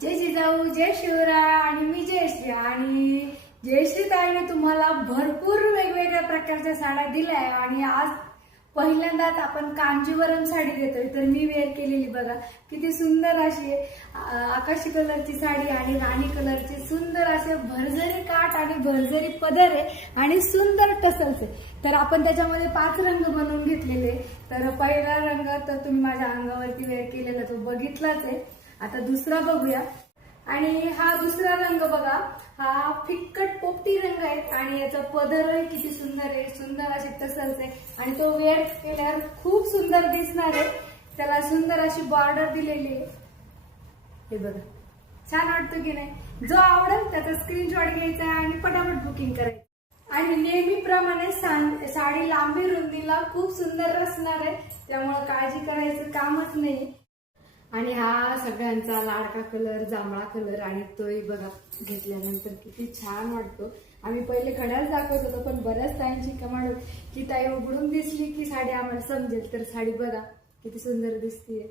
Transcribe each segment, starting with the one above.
जय जिजाऊ, जय शिवराय आणि मी जयश्री. आणि जयश्री ताईने तुम्हाला भरपूर वेगवेगळ्या प्रकारच्या साड्या दिल्या आहे आणि आज पहिल्यांदाच आपण कांजीवरम साडी देतोय. तर मी वेअर केलेली बघा, किती सुंदर अशी आकाशी कलरची साडी आणि राणी कलरची सुंदर असे भरजरी काठ आणि भरजरी पदर आहे आणि सुंदर टसल्स आहे. तर आपण त्याच्यामध्ये 5 रंग बनवून घेतलेले. तर पहिला रंग तर तुम्ही माझ्या अंगावरती वेअर केलेला तो बघितलाच आहे. आता दुसरा बघूया. आणि हा दुसरा रंग बघा, हा फिक्कट पोपटी रंग आहे आणि याचा पदर किती सुंदर आहे, सुंदर अशी टसल्स आहे आणि तो वेअर केल्यावर खूप सुंदर दिसणार आहे. त्याला सुंदर अशी बॉर्डर दिलेली आहे. हे बघा, छान वाटतं की नाही? जो आवडेल त्याचा स्क्रीनशॉट घ्यायचा आणि पटापट बुकिंग करायचं. आणि नेहमीप्रमाणे साडी लांबी रुंदीला खूप सुंदर असणार आहे, त्यामुळे काळजी करायचं कामच नाही. आणि हा सगळ्यांचा लाडका कलर जांभळा कलर आणि तोही बघा घेतल्यानंतर किती छान वाटतो. आम्ही पहिले घड्याळ दाखवत होतो, पण बऱ्याच ताईंची कमांड होती की ताई उघडून दिसली की साडी आम्हाला समजेल. तर साडी बघा किती सुंदर दिसतीये.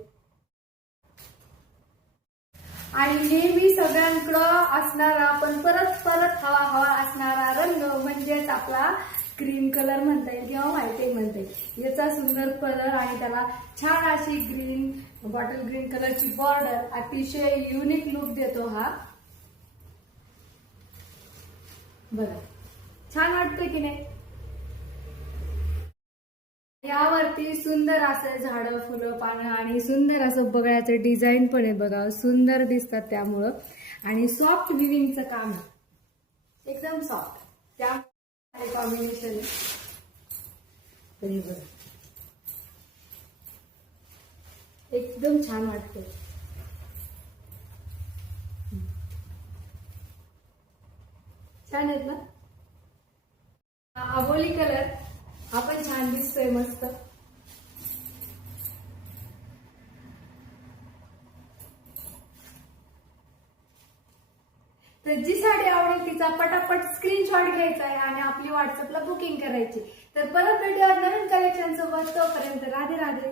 आणि नेहमी सगळ्यांकडं असणारा पण परत परत हवा असणारा रंग म्हणजेच आपला क्रीम कलर म्हणता येईल किंवा व्हाईट म्हणता येईल. याचा सुंदर कलर आणि त्याला छान अशी ग्रीन बॉटल ग्रीन कलरची बॉर्डर अतिशय युनिक लुक देतो हा. बघा छान वाटतंय की नाही? यावरती सुंदर असं झाडं फुलं पानं आणि सुंदर असं बगळ्याचं डिझाईन पण आहे बघा, सुंदर दिसतात त्यामुळं. आणि सॉफ्ट विविंगचं काम आहे, एकदम सॉफ्ट, त्या कॉम्बिनेशन आहे. तरी बघा एकदम छान वाटतं. छान आहेत ना? अबोली कलर हा पण छान दिसतोय, मस्त. तर जी साडी आवडेल तिचा पटापट स्क्रीनशॉट घ्यायचा आहे आणि आपली व्हॉट्सअपला बुकिंग करायची. तर परत भेटूया नवीन कलेक्शन सोबत. तोपर्यंत राधे राधे.